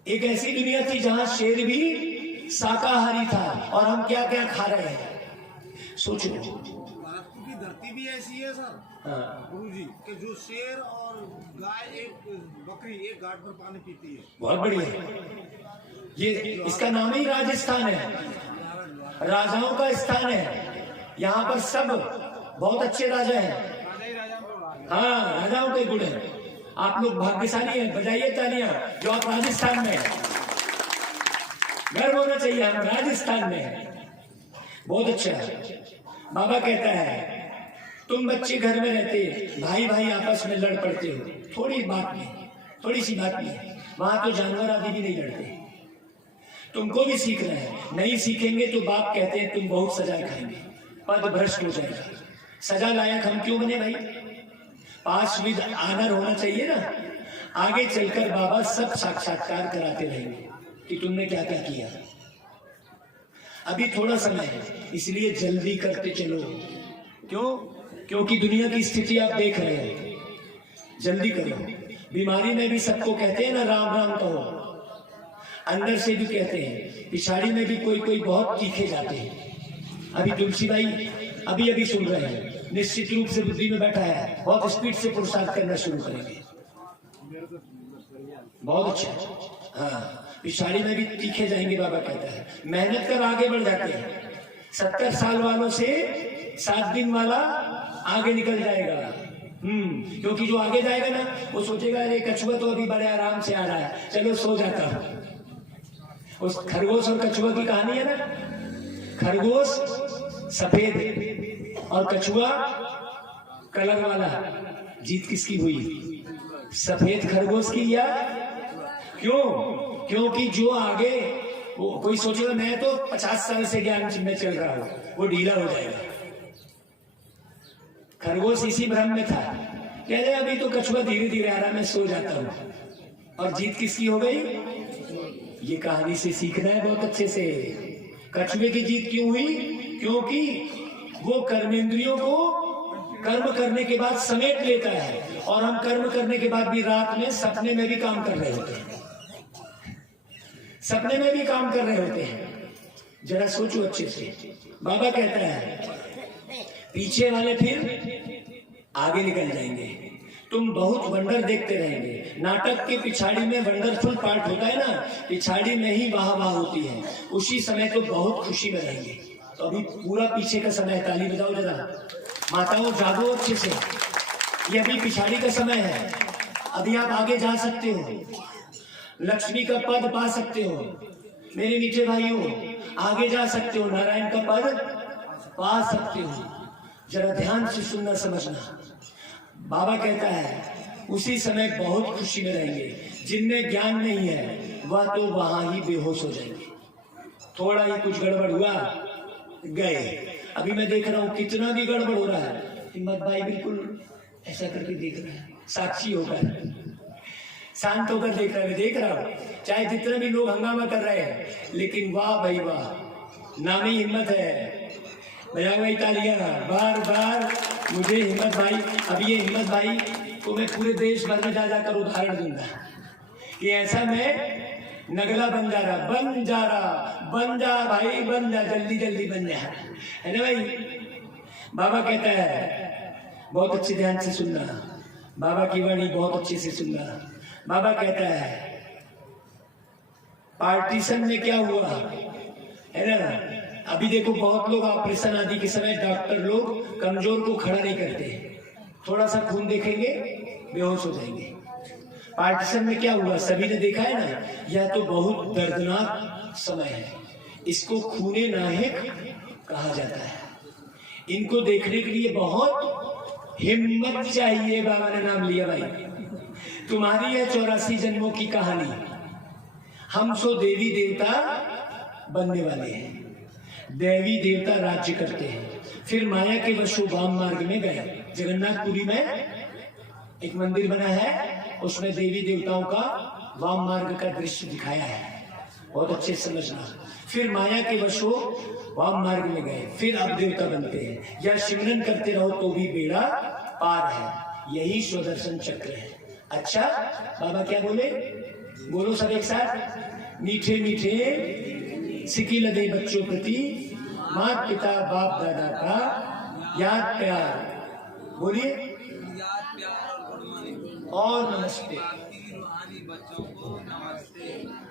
एक ऐसी दुनिया थी जहां शेर भी शाकाहारी था और हम क्या क्या खा रहे हैं। सोचो, भारत की धरती भी ऐसी है सर। हाँ गुरुजी, कि जो शेर और गाय, एक बकरी एक घाट पर पानी पीती है। बहुत बढ़िया। ये इसका नाम ही राजस्थान है, राजाओं का स्थान है। यहाँ पर सब बहुत अच्छे राजा हैं। हाँ, राजाओं के गुण हैं। आप लोग भाग्यशाली हैं, बजाइए तालियां जो आप राजस्थान में हैं। गर्व होना चाहिए, हम राजस्थान में हैं। बहुत अच्छा है। बाबा कहता है तुम बच्चे घर में रहते, भाई भाई आपस में लड़ पड़ते हो, थोड़ी बात में, थोड़ी सी बात में। वहां तो जानवर आदि भी नहीं लड़ते। तुमको भी सीखना है। नहीं सीखेंगे तो बाप कहते हैं तुम बहुत सजा खाएंगे, पद भ्रष्ट हो जाएगा। सजा लायक हम क्यों बने भाई? पास विद आनर होना चाहिए ना। आगे चलकर बाबा सब साक्षात्कार कराते रहेंगे कि तुमने क्या क्या किया। अभी थोड़ा समय है, इसलिए जल्दी करते चलो। क्यों? क्योंकि दुनिया की स्थिति आप देख रहे हैं। जल्दी करो। बीमारी में भी सबको कहते हैं ना राम राम कहो, अंदर से भी कहते हैं, पिछाड़ी में भी कोई कोई बहुत तीखे जाते हैं। अभी तुलसी भाई अभी अभी सुन रहे हैं, निश्चित रूप से बुद्धि में बैठा है, बहुत स्पीड से पुरुषार्थ करना शुरू करेंगे। बहुत अच्छा। हाँ, पिछाड़ी में भी तीखे जाएंगे बाबा कहता है। मेहनत कर आगे बढ़ जाते हैं। 70 साल वालों से 7 दिन वाला आगे निकल जाएगा। क्योंकि जो आगे जाएगा ना वो सोचेगा अरे कछुआ तो अभी बड़े आराम से आ रहा है, चलो सो जाता हूं। उस खरगोश और कछुआ की कहानी है ना, खरगोश सफेद और कछुआ कलर वाला। जीत किसकी हुई? सफेद खरगोश की। या क्यों? क्योंकि जो आगे वो कोई सोचेगा मैं तो 50 साल से ज्ञान में चल रहा हूं, वो ढीला हो जाएगा। खरगोश इसी भ्रम में था, कह रहे अभी तो कछुआ धीरे धीरे आ रहा, मैं सो जाता हूं। और जीत किसकी हो गई? ये कहानी से सीखना है बहुत अच्छे से। कछुए की जीत क्यों हुई? क्योंकि वो कर्मेंद्रियों को कर्म करने के बाद समेट लेता है, और हम कर्म करने के बाद भी रात में सपने में भी काम कर रहे होते हैं। सपने में भी काम कर रहे होते हैं। जरा सोचो अच्छे से। बाबा कहता है पीछे वाले फिर आगे निकल जाएंगे। तुम बहुत वंडर देखते रहेंगे। नाटक के पिछाड़ी में वंडरफुल पार्ट होता है ना, पिछाड़ी में ही वाह वाह होती है, उसी समय तो बहुत खुशी में रहेंगे। तो अभी पूरा पीछे का समय है, ताली बजाओ जरा। माताओं जागो अच्छे से, ये अभी पिछाड़ी का समय है। अभी आप आगे जा सकते हो, लक्ष्मी का पद पा सकते हो। मेरे मीठे भाइयों, आगे जा सकते हो, नारायण का पद पा सकते हो। जरा ध्यान से सुनना समझना। बाबा कहता है उसी समय बहुत खुशी में रहेंगे। जिनमें ज्ञान नहीं है वह तो वहां ही बेहोश हो जाएंगे। थोड़ा ही कुछ गड़बड़ हुआ गए। अभी मैं देख रहा हूं कितना भी गड़बड़ हो रहा है, हिम्मत भाई बिल्कुल ऐसा करके देख रहा है, साक्षी होकर, शांत होकर देख रहा है। मैं देख रहा हूं, चाहे जितने भी लोग हंगामा कर रहे हैं, लेकिन वाह भाई वाह, नामी हिम्मत है। बजा भाई तालियां बार बार। मुझे हिम्मत भाई, अब ये हिम्मत भाई को मैं पूरे देश भर में जा जाकर उदाहरण दूंगा कि ऐसा मैं नगला बन जा रहा, बन जा रहा, बन जा भाई, बन जा, जल्दी जल्दी बन जा, है ना भाई। बाबा कहता है, बहुत अच्छे ध्यान से सुनना, बाबा की वाणी बहुत अच्छे से सुनना। बाबा कहता है पार्टीशन में क्या हुआ है ना। अभी देखो बहुत लोग ऑपरेशन आदि के समय डॉक्टर लोग कमजोर को खड़ा नहीं करते, थोड़ा सा खून देखेंगे बेहोश हो जाएंगे। पार्टीशन में क्या हुआ सभी ने देखा है ना। यह तो बहुत दर्दनाक समय है, इसको खूने नाहिक कहा जाता है। इनको देखने के लिए बहुत हिम्मत चाहिए। बाबा ने नाम लिया भाई, तुम्हारी है 84 जन्मों की कहानी। हम सो देवी देवता बनने वाले हैं, देवी देवता राज्य करते हैं। फिर माया के वशों वाम मार्ग में गए। जगन्नाथपुरी में एक मंदिर बना है, उसमें देवी देवताओं का वाम मार्ग का दृश्य दिखाया है, बहुत अच्छे से समझना। फिर माया के वशों वाम मार्ग में गए, फिर अब देवता बनते हैं। या सिमरन करते रहो तो भी बेड़ा पार है, यही स्वदर्शन चक्र है। अच्छा बाबा क्या बोले? बोलो सब एक साथ, मीठे मीठे सिकी लगे बच्चों प्रति माता पिता बाप दादा का याद प्यार। बोलिए और नमस्ते।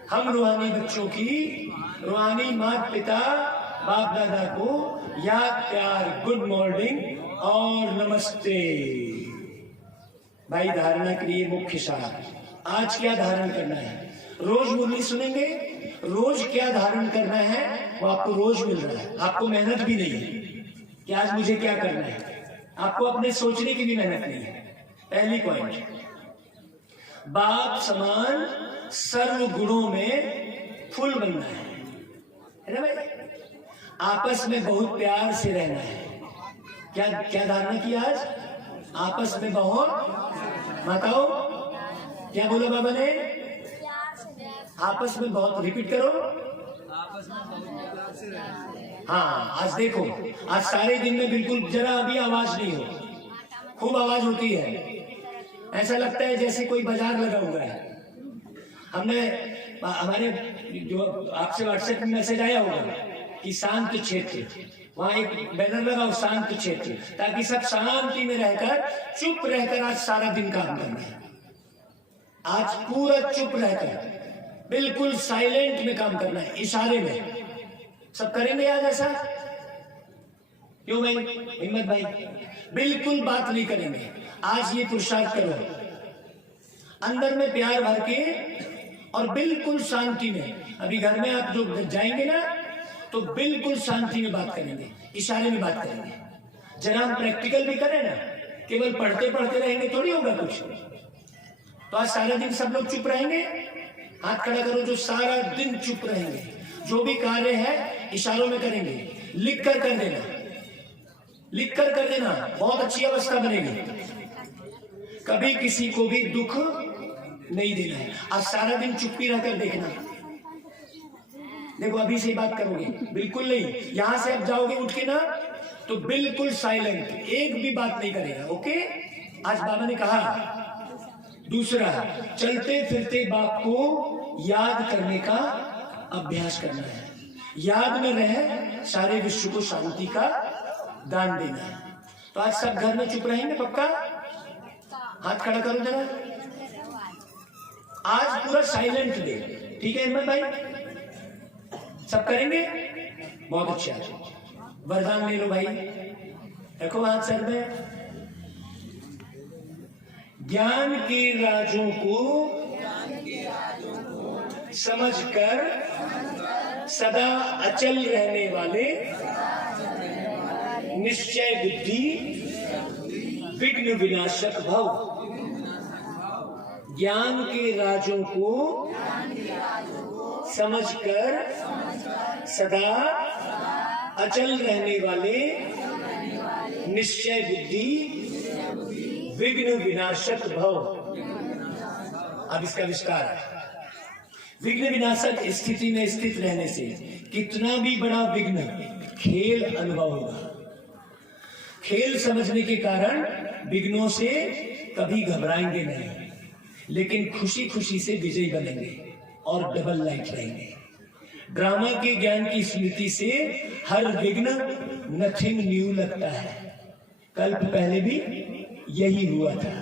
हम रूहानी बच्चों की, रूहानी माता पिता बाप दादा को याद प्यार, गुड मॉर्निंग और नमस्ते। भाई धारणा के लिए मुख्य सार, आज क्या धारण करना है? रोज मुरली सुनेंगे, रोज क्या धारण करना है वो आपको रोज मिल रहा है। आपको मेहनत भी नहीं है कि आज मुझे क्या करना है, आपको अपने सोचने की भी मेहनत नहीं है। पहली पॉइंट, बाप समान सर्व गुणों में फुल बनना है ना भाई। आपस में बहुत प्यार से रहना है। क्या क्या धारणा की आज? आपस में बहुत, माताओं क्या बोला बाबा ने? आपस में बहुत रिपीट करो। हाँ, आज देखो, आज सारे दिन में बिल्कुल जरा अभी आवाज नहीं हो, खूब आवाज होती है। ऐसा लगता है जैसे कोई बाजार लगा हुआ है। हमने हमारे जो आपसे व्हाट्सएप में मैसेज आया होगा कि शांत क्षेत्र, वहां एक बैनर लगाओ शांत क्षेत्र, ताकि सब शांति में रहकर चुप रहकर आज सारा दिन काम करना है। आज पूरा चुप रहकर बिल्कुल साइलेंट में काम करना है, इशारे में। सब करेंगे आज ऐसा? क्यों भाई हिम्मत भाई? बिल्कुल बात नहीं करेंगे आज, ये पुरुषार्थ करो अंदर में प्यार भर के और बिल्कुल शांति में। अभी घर में आप जो जाएंगे ना तो बिल्कुल शांति में बात करेंगे, इशारे में बात करेंगे। जरा हम प्रैक्टिकल भी करें ना, केवल पढ़ते पढ़ते रहेंगे थोड़ी होगा कुछ। तो आज सारा दिन सब लोग चुप रहेंगे। हाथ खड़ा करो जो सारा दिन चुप रहेंगे, जो भी कार्य है इशारों में करेंगे। लिख कर देना, लिख कर देना, बहुत अच्छी अवस्था बनेगी। कभी किसी को भी दुख नहीं देना है। आज सारा दिन चुप्पी रहकर देखना। देखो अभी से बात करोगे, बिल्कुल नहीं। यहां से अब जाओगे उठ के ना तो बिल्कुल साइलेंट, एक भी बात नहीं करेगा। ओके? आज बाबा ने कहा दूसरा, चलते फिरते बाप को याद करने का अभ्यास करना है। याद में रहे सारे विश्व को शांति का दान देना है। तो आज सब घर में चुप रहेंगे पक्का? हाथ खड़ा करो जरा। आज पूरा साइलेंट डे, ठीक है हिम्मत भाई? सब करेंगे? बहुत अच्छा, वरदान ले लो भाई, रखो हाथ सर में। ज्ञान के राजों को समझकर सदा अचल रहने वाले निश्चय बुद्धि विघ्न विनाशक भव। ज्ञान के राजों को समझकर सदा अचल रहने वाले निश्चय बुद्धि विघ्न विनाशक भव। अब इसका विस्तार है। विघ्न विनाशक स्थिति में स्थित रहने से कितना भी बड़ा विघ्न खेल अनुभव होगा। खेल समझने के कारण विघ्नों से कभी घबराएंगे नहीं, लेकिन खुशी खुशी से विजयी बनेंगे और डबल लाइफ रहेंगे। ड्रामा के ज्ञान की स्मृति से हर विघ्न नथिंग न्यू लगता है। कल्प पहले भी यही हुआ था।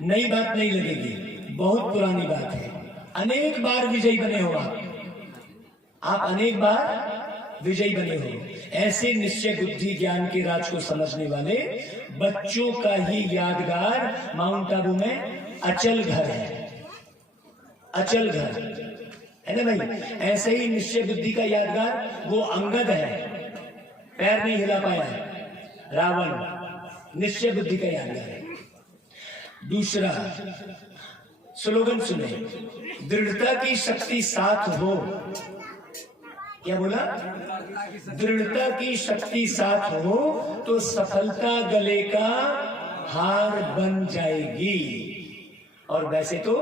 नई बात नहीं लगेगी, बहुत पुरानी बात है। अनेक बार विजयी बने हो आप अनेक बार विजयी बने हो। ऐसे निश्चय बुद्धि ज्ञान के राज को समझने वाले बच्चों का ही यादगार माउंट आबू में अचल घर है। अचल घर है ना भाई? ऐसे ही निश्चय बुद्धि का यादगार वो अंगद है, पैर नहीं हिला पाया है, रावण निश्चय बुद्धि का यादगार है। दूसरा स्लोगन सुने, दृढ़ता की शक्ति साथ हो। क्या बोला? दृढ़ता की शक्ति साथ हो तो सफलता गले का हार बन जाएगी। और वैसे तो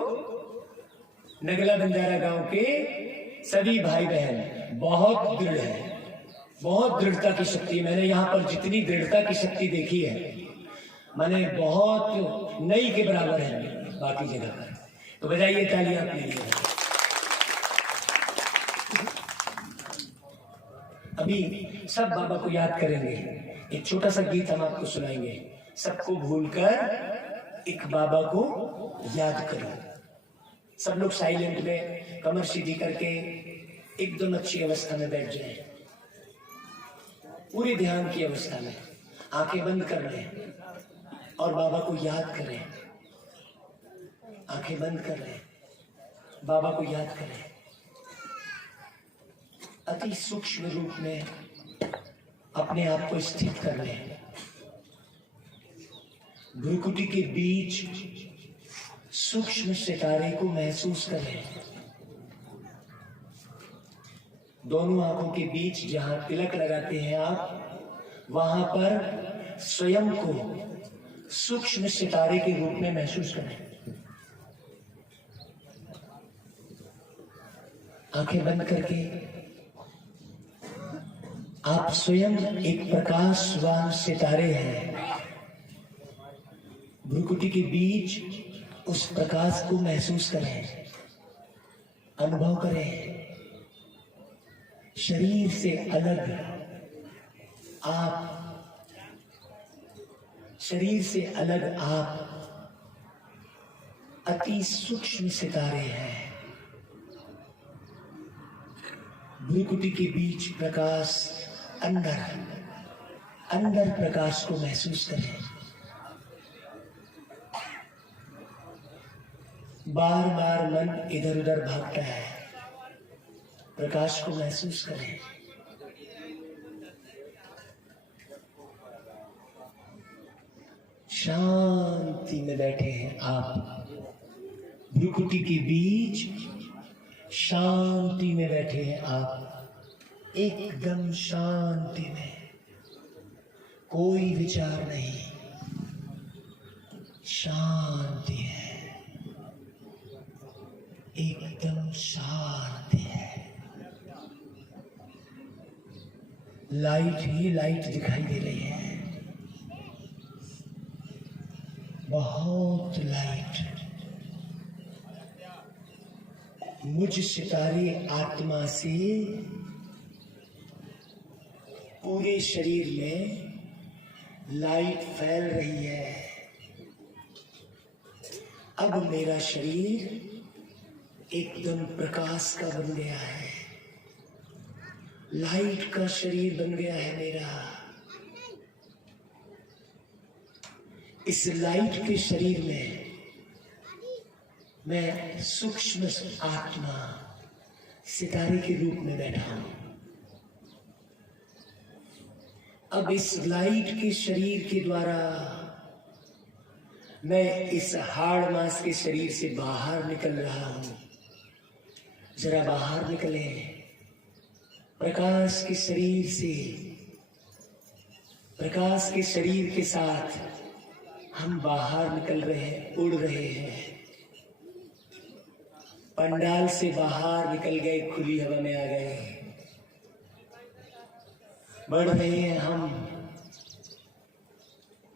नगला बंजारा गांव के सभी भाई बहन बहुत दृढ़ है, बहुत दृढ़ता की शक्ति। मैंने यहाँ पर जितनी दृढ़ता की शक्ति देखी है, मैंने बहुत नई के बराबर है बाकी जगह पर। तो बजाइए तालियां अपने लिए। अभी सब बाबा को याद करेंगे। एक छोटा सा गीत हम आपको सुनाएंगे। सबको भूलकर एक बाबा को याद करो। सब लोग साइलेंट में कमर सीधी करके एकदम अच्छी अवस्था में बैठ जाएं, पूरे ध्यान की अवस्था में आंखें बंद कर लें और बाबा को याद करें। आंखें बंद कर लें, बाबा को याद करें। अति सूक्ष्म रूप में अपने आप को स्थित कर लें। भ्रुकुटी के बीच सूक्ष्म सितारे को महसूस करें। दोनों आंखों के बीच जहां तिलक लगाते हैं आप, वहां पर स्वयं को सूक्ष्म सितारे के रूप में महसूस करें। आंखें बंद करके आप स्वयं एक प्रकाशवान सितारे हैं। भ्रुकुटी के बीच उस प्रकाश को महसूस करें, अनुभव करें। शरीर से अलग आप अति सूक्ष्म सितारे हैं। भ्रुकुटी के बीच प्रकाश, अंदर प्रकाश को महसूस करें। बार बार मन इधर उधर भागता है, प्रकाश को महसूस करें। शांति में बैठे हैं आप, भ्रुकुटी के बीच शांति में बैठे हैं आप, एकदम शांति में, कोई विचार नहीं, शांति है, एकदम शांति है। लाइट ही लाइट दिखाई दे रही है, बहुत लाइट। मुझ सितारे आत्मा से पूरे शरीर में लाइट फैल रही है। अब मेरा शरीर एकदम प्रकाश का बन गया है, लाइट का शरीर बन गया है मेरा। इस लाइट के शरीर में मैं सूक्ष्म आत्मा सितारे के रूप में बैठा हूं। अब इस लाइट के शरीर के द्वारा मैं इस हाड़ मांस के शरीर से बाहर निकल रहा हूं। जरा बाहर निकले, प्रकाश के शरीर से, प्रकाश के शरीर के साथ हम बाहर निकल रहे हैं, उड़ रहे हैं। पंडाल से बाहर निकल गए, खुली हवा में आ गए, बढ़ रहे हैं हम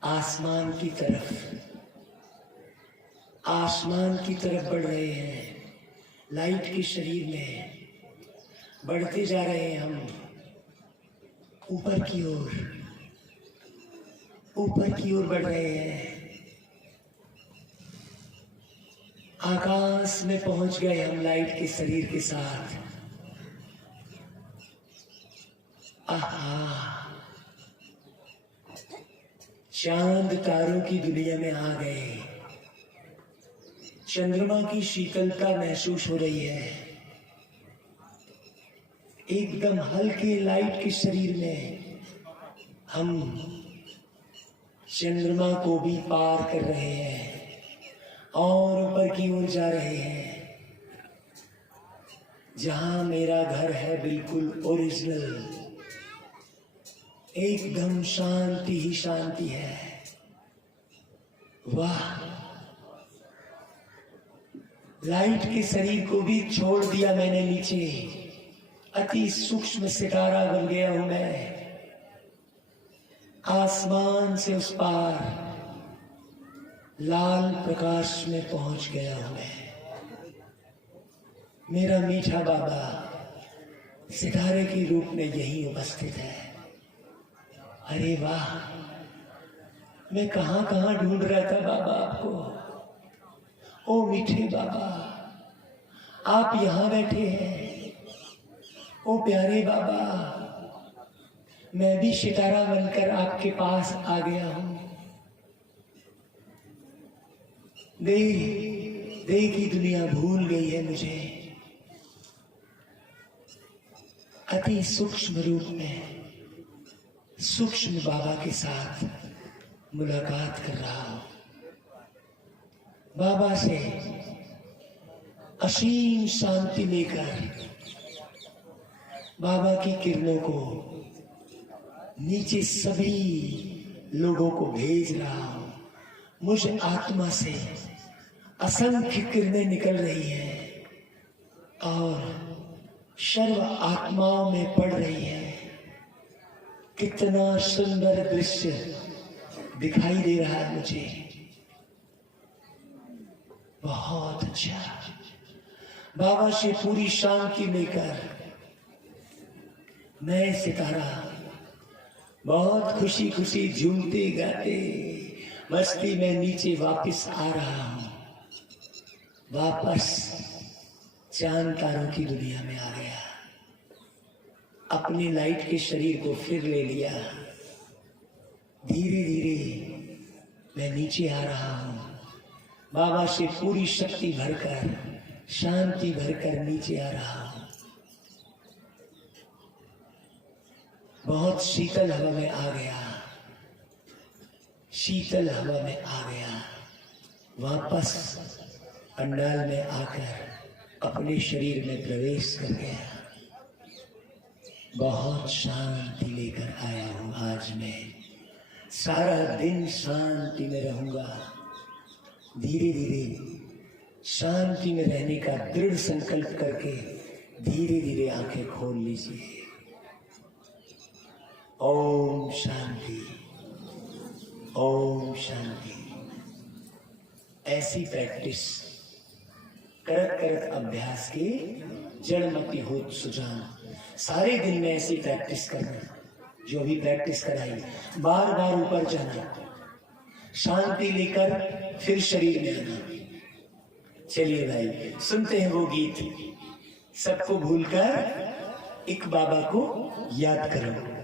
आसमान की तरफ, आसमान की तरफ बढ़ रहे हैं। लाइट के शरीर में बढ़ते जा रहे हैं हम, ऊपर की ओर, ऊपर की ओर बढ़ रहे हैं। आकाश में पहुंच गए हम लाइट के शरीर के साथ। आहा, चांद तारों की दुनिया में आ गए। चंद्रमा की शीतलता महसूस हो रही है। एकदम हल्के लाइट के शरीर में हम चंद्रमा को भी पार कर रहे हैं और ऊपर की ओर जा रहे हैं, जहां मेरा घर है बिल्कुल ओरिजिनल। एकदम शांति ही शांति है। वाह, लाइट के शरीर को भी छोड़ दिया मैंने नीचे, अति सूक्ष्म सितारा बन गया हूं मैं। आसमान से उस पार लाल प्रकाश में पहुंच गया हूं मैं। मेरा मीठा बाबा सितारे के रूप में यही उपस्थित है। अरे वाह, मैं कहां कहां ढूंढ रहा था बाबा आपको। ओ मीठे बाबा, आप यहां बैठे हैं। ओ प्यारे बाबा, मैं भी सितारा बनकर आपके पास आ गया हूं। देह की दुनिया भूल गई है मुझे। अति सूक्ष्म रूप में सूक्ष्म बाबा के साथ मुलाकात कर रहा हूं। बाबा से असीम शांति लेकर बाबा की किरणों को नीचे सभी लोगों को भेज रहा हूं। मुझ आत्मा से असंख्य किरणें निकल रही हैं और सर्व आत्माओं में पड़ रही है। कितना सुंदर दृश्य दिखाई दे रहा है मुझे, बहुत अच्छा। बाबा से पूरी शांति लेकर मैं सितारा बहुत खुशी खुशी झूमते गाते मस्ती में नीचे वापस आ रहा हूं। वापस चांद तारों की दुनिया में आ गया, अपने लाइट के शरीर को फिर ले लिया। धीरे धीरे मैं नीचे आ रहा हूं, बाबा से पूरी शक्ति भरकर शांति भरकर नीचे आ रहा हूं। बहुत शीतल हवा में आ गया, शीतल हवा में आ गया। वापस पंडाल में आकर अपने शरीर में प्रवेश कर गया। बहुत शांति लेकर आया हूं आज मैं। सारा दिन शांति में रहूंगा। धीरे धीरे शांति में रहने का दृढ़ संकल्प करके धीरे धीरे आंखें खोल लीजिए। ओम शांति, ओम शांति। ऐसी प्रैक्टिस करत करत अभ्यास के जड़मति होत सुजान। सारे दिन में ऐसी प्रैक्टिस करना, जो भी प्रैक्टिस कराई, बार बार ऊपर जाना, शांति लेकर फिर शरीर में आना। चलिए भाई, सुनते हैं वो गीत। सबको भूलकर एक बाबा को याद करो।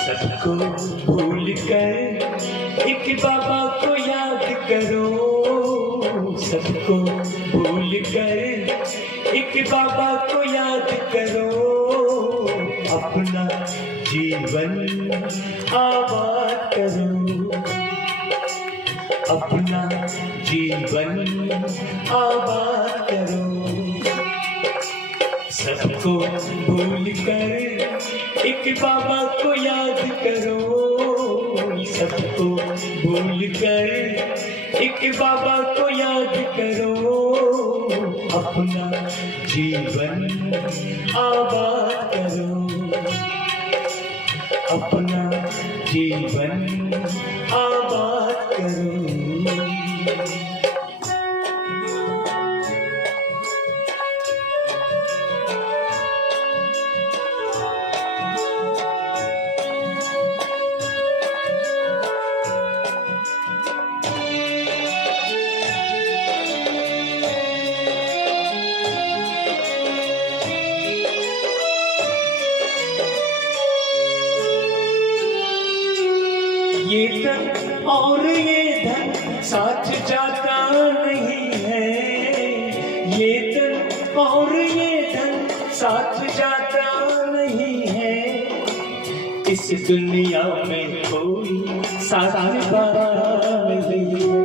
सबको भूल कर एक बाबा को याद करो। सबको भूल कर एक बाबा को याद करो। अपना जीवन आबाद करो, अपना जीवन आबाद करो। सबको भूल कर एक बाबा को याद करो। सबको भूल कर एक बाबा को याद करो। अपना जीवन आबाद करो, अपना जीवन आबाद करो। ये तन और ये धन साथ जाता नहीं है। ये तन और ये धन साथ जाता नहीं है। इस दुनिया में कोई साथ नहीं है।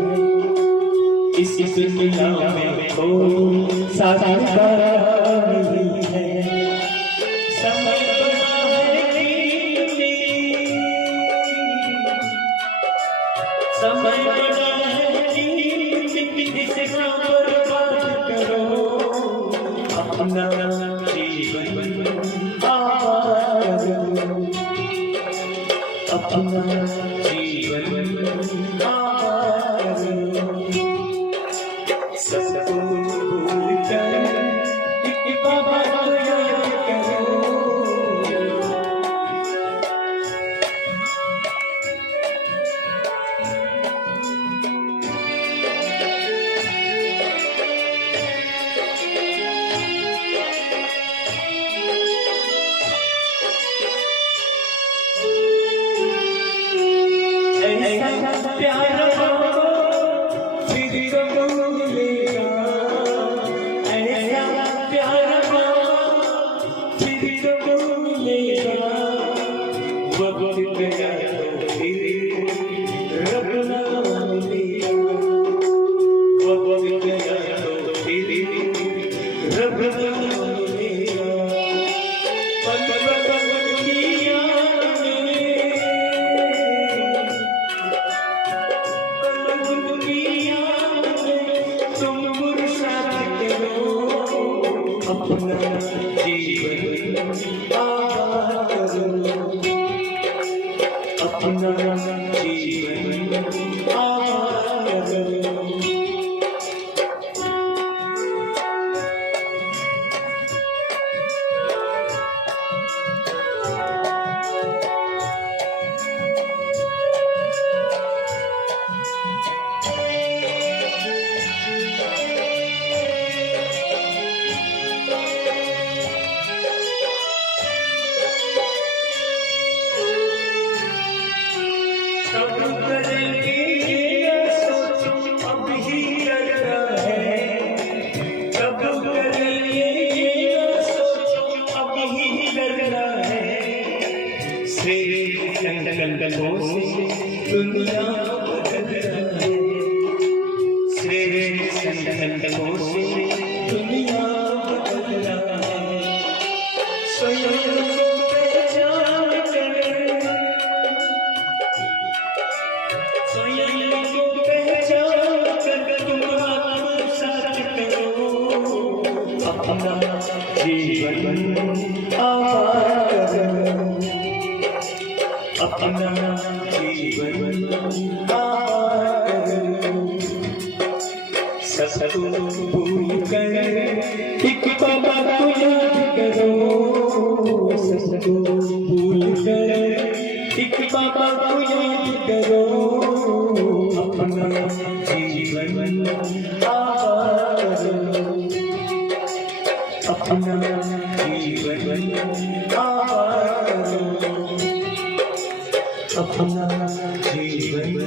इस दुनिया में कोई साथ नहीं है। समय समय बड़ा है इसे बर्बाद करो। अपना जीवन आबाद करो, अपना जीवन आबाद करो। सबको भूल कर एक बाबा को याद करो। प्यार फिर तो भूलेगा। अपना जीवन